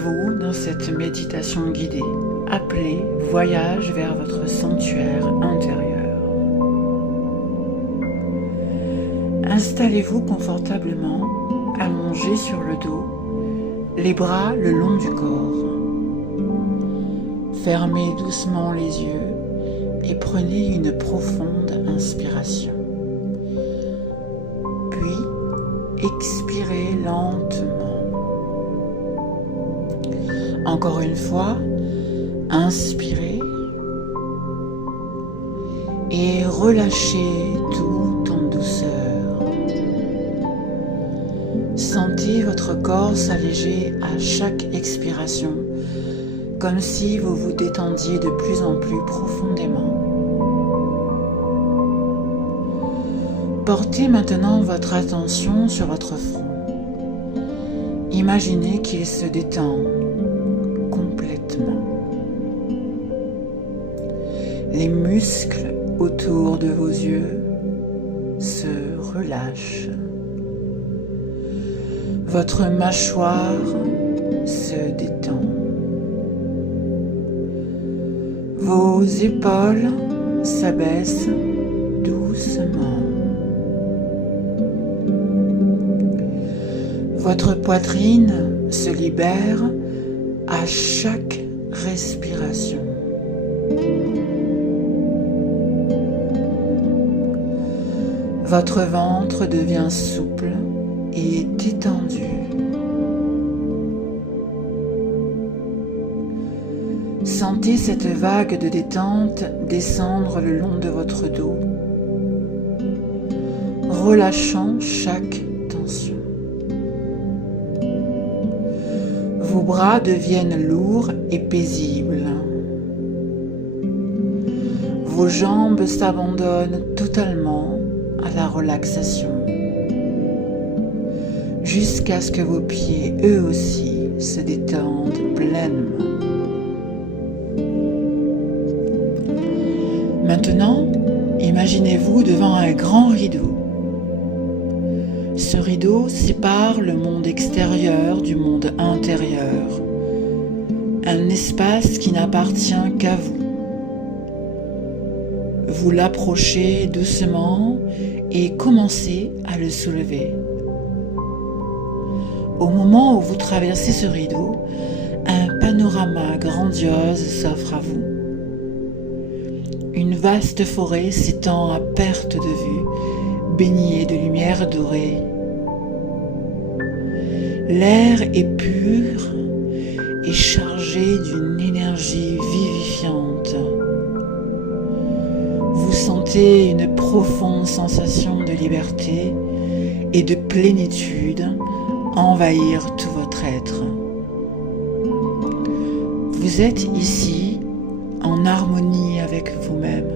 vous dans cette méditation guidée, appelée Voyage vers votre sanctuaire intérieur. Installez-vous confortablement, allongé sur le dos, les bras le long du corps. Fermez doucement les yeux et prenez une profonde inspiration. Puis, expirez lentement. Encore une fois, inspirez et relâchez tout en douceur. Sentez votre corps s'alléger à chaque expiration, comme si vous vous détendiez de plus en plus profondément. Portez maintenant votre attention sur votre front. Imaginez qu'il se détend complètement. Les muscles autour de vos yeux se relâchent. Votre mâchoire se détend. Vos épaules s'abaissent doucement. Votre poitrine se libère à chaque respiration. Votre ventre devient souple et détendu. Sentez cette vague de détente descendre le long de votre dos, relâchant chaque tension. Vos bras deviennent lourds et paisibles. Vos jambes s'abandonnent totalement à la relaxation, jusqu'à ce que vos pieds, eux aussi, se détendent pleinement. Maintenant, imaginez-vous devant un grand rideau. Ce rideau sépare le monde extérieur du monde intérieur, un espace qui n'appartient qu'à vous. Vous l'approchez doucement et commencez à le soulever. Au moment où vous traversez ce rideau, un panorama grandiose s'offre à vous. Une vaste forêt s'étend à perte de vue, baignée de lumière dorée. L'air est pur et chargé d'une énergie vivifiante. Vous sentez une profonde sensation de liberté et de plénitude envahir tout votre être. Vous êtes ici en harmonie avec vous-même.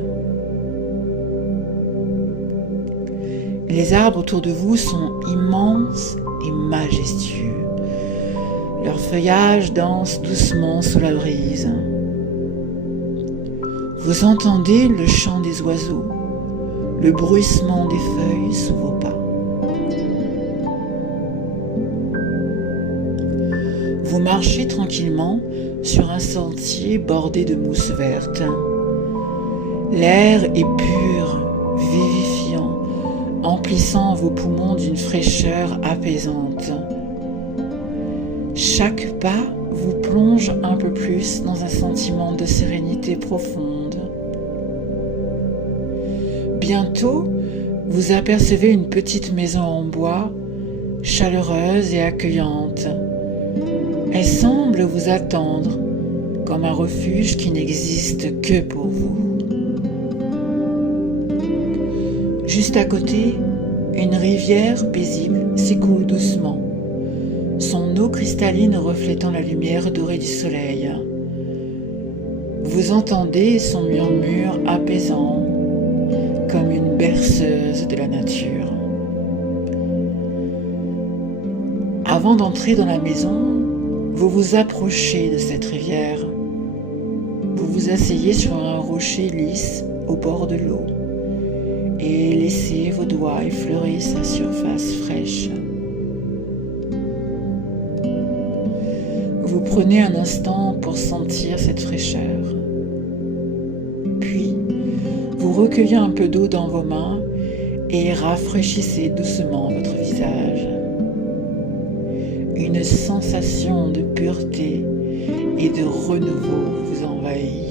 Les arbres autour de vous sont immenses et majestueux. Leur feuillage danse doucement sous la brise. Vous entendez le chant des oiseaux, le bruissement des feuilles sous vos pas. Vous marchez tranquillement sur un sentier bordé de mousse verte. L'air est pur, vivifiant, emplissant vos poumons d'une fraîcheur apaisante. Chaque pas vous plonge un peu plus dans un sentiment de sérénité profonde. Bientôt, vous apercevez une petite maison en bois, chaleureuse et accueillante. Elle semble vous attendre, comme un refuge qui n'existe que pour vous. Juste à côté, une rivière paisible s'écoule doucement, son eau cristalline reflétant la lumière dorée du soleil. Vous entendez son murmure apaisant, comme une berceuse de la nature. Avant d'entrer dans la maison, vous vous approchez de cette rivière. Vous vous asseyez sur un rocher lisse au bord de l'eau et laissez vos doigts effleurer sa surface fraîche. Vous prenez un instant pour sentir cette fraîcheur. Puis, vous recueillez un peu d'eau dans vos mains et rafraîchissez doucement votre visage. Une sensation de pureté et de renouveau vous envahit.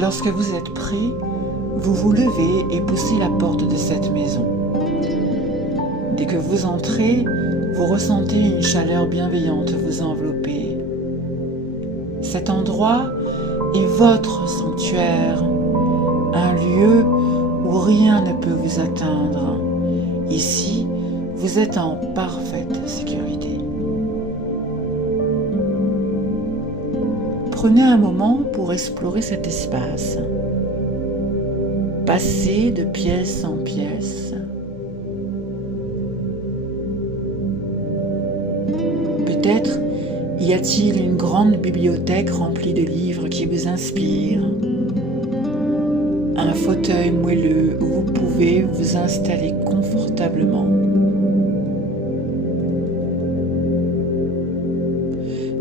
Lorsque vous êtes prêt, vous vous levez et poussez la porte de cette maison. Dès que vous entrez, vous ressentez une chaleur bienveillante vous envelopper. Cet endroit est votre sanctuaire, un lieu où rien ne peut vous atteindre. Ici, vous êtes en parfaite sécurité. Prenez un moment pour explorer cet espace. Passez de pièce en pièce. Peut-être y a-t-il une grande bibliothèque remplie de livres qui vous inspirent. Un fauteuil moelleux où vous pouvez vous installer confortablement.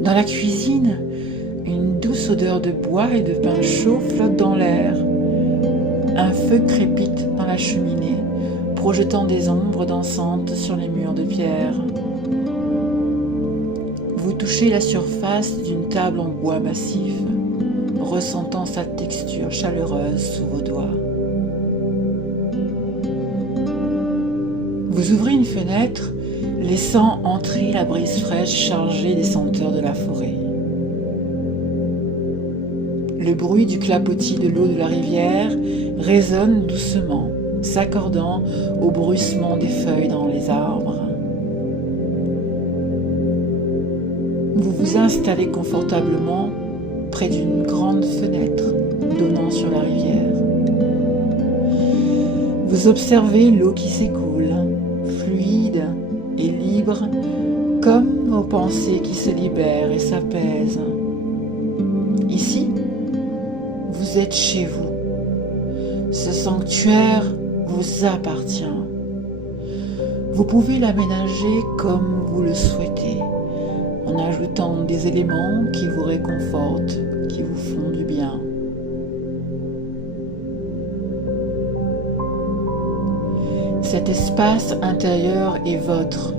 Dans la cuisine, une douce odeur de bois et de pain chaud flotte dans l'air. Un feu crépite dans la cheminée, projetant des ombres dansantes sur les murs de pierre. Vous touchez la surface d'une table en bois massif, ressentant sa texture chaleureuse sous vos doigts. Vous ouvrez une fenêtre, laissant entrer la brise fraîche chargée des senteurs de la forêt. Le bruit du clapotis de l'eau de la rivière résonne doucement, s'accordant au bruissement des feuilles dans les arbres. Vous vous installez confortablement près d'une grande fenêtre donnant sur la rivière. Vous observez l'eau qui s'écoule, fluide et libre, comme vos pensées qui se libèrent et s'apaisent. Ici, vous êtes chez vous. Ce sanctuaire vous appartient. Vous pouvez l'aménager comme vous le souhaitez, en ajoutant des éléments qui vous réconfortent, qui vous font du bien. Cet espace intérieur est votre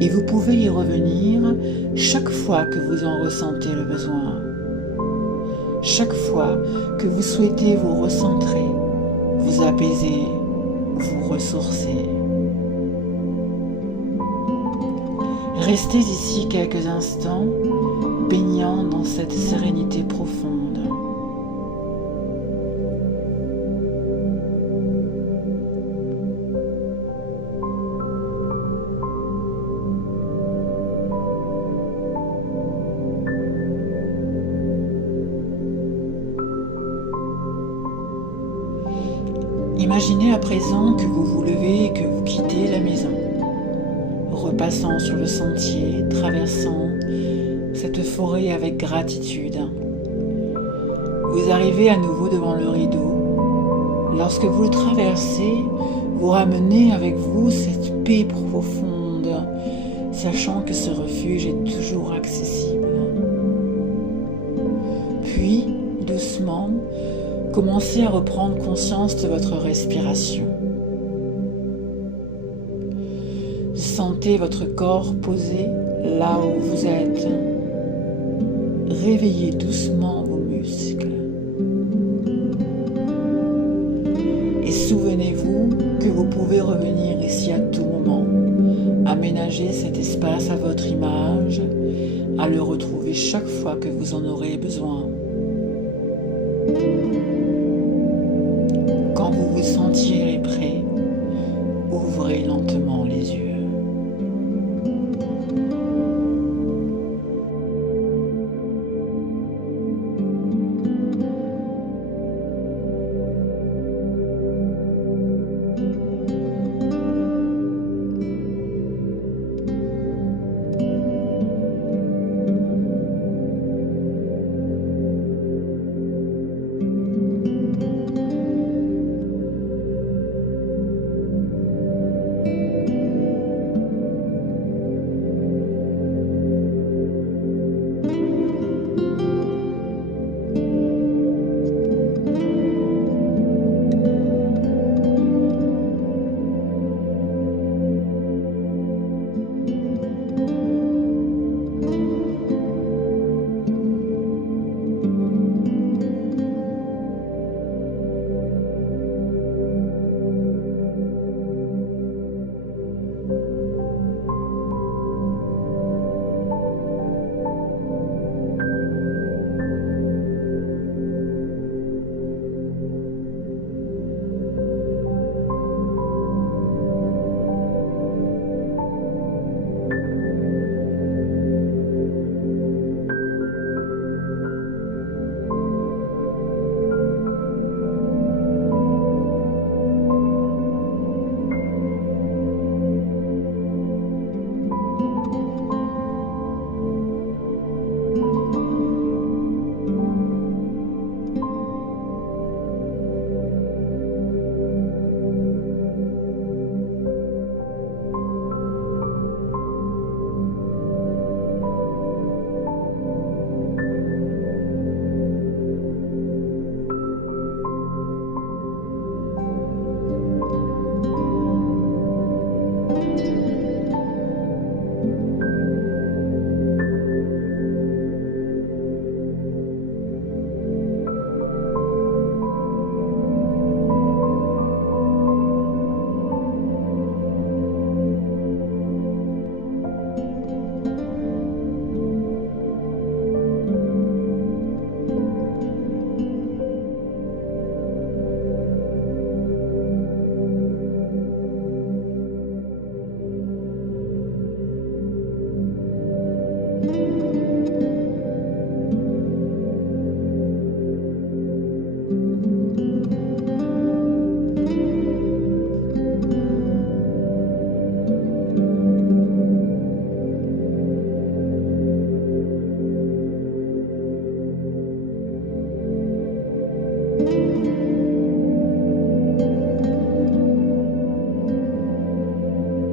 et vous pouvez y revenir chaque fois que vous en ressentez le besoin. Chaque fois que vous souhaitez vous recentrer, vous apaiser, vous ressourcer. Restez ici quelques instants, baignant dans cette sérénité profonde. Imaginez à présent que vous vous levez et que vous quittez la maison, repassant sur le sentier, traversant cette forêt avec gratitude. Vous arrivez à nouveau devant le rideau. Lorsque vous le traversez, vous ramenez avec vous cette paix profonde, sachant que ce refuge est toujours accessible. Puis, doucement, commencez à reprendre conscience de votre respiration. Sentez votre corps posé là où vous êtes. Réveillez doucement vos muscles. Et souvenez-vous que vous pouvez revenir ici à tout moment. Aménagez cet espace à votre image, à le retrouver chaque fois que vous en aurez besoin. Quand vous vous sentirez prêt, ouvrez lentement les yeux.